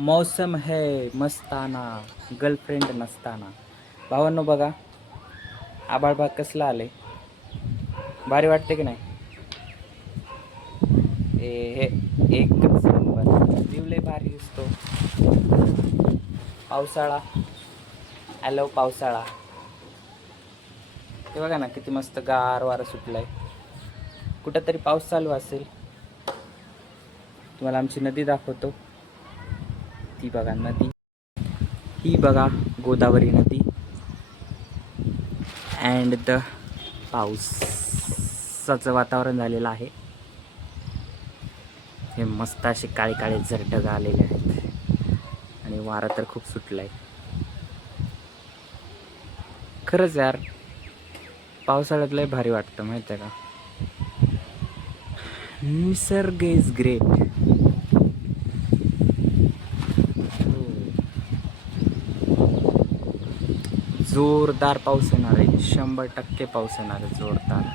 मौसम है मस्ताना गर्लफ्रेंड नसताना. भावांनो बघा आबाळबाग कसला आले? भारी वाटते की नाही? ए हे एकच नंबर दिवले भारी दिसतो. पावसाळा. हॅलो पावसाळा. ते बघा ना किती मस्त गार वारं सुटलंय. कुठंतरी पाऊस चालू असेल. तुम्हाला आमची नदी दाखवतो. ती बघा नदी. ही बघा गोदावरी नदी. अँड द पाऊसाचं वातावरण झालेलं आहे. हे मस्त असे काळे काळे झरडग आलेले आहेत. आणि वारा तर खूप सुटला आहे खरंच यार पावसाळ्यात लय भारी वाटतं माहिती आहे का? निसर्ग इज ग्रेट जोरदार पाऊस येणार आहे. शंभर टक्के पाऊस येणार आहे जोरदार.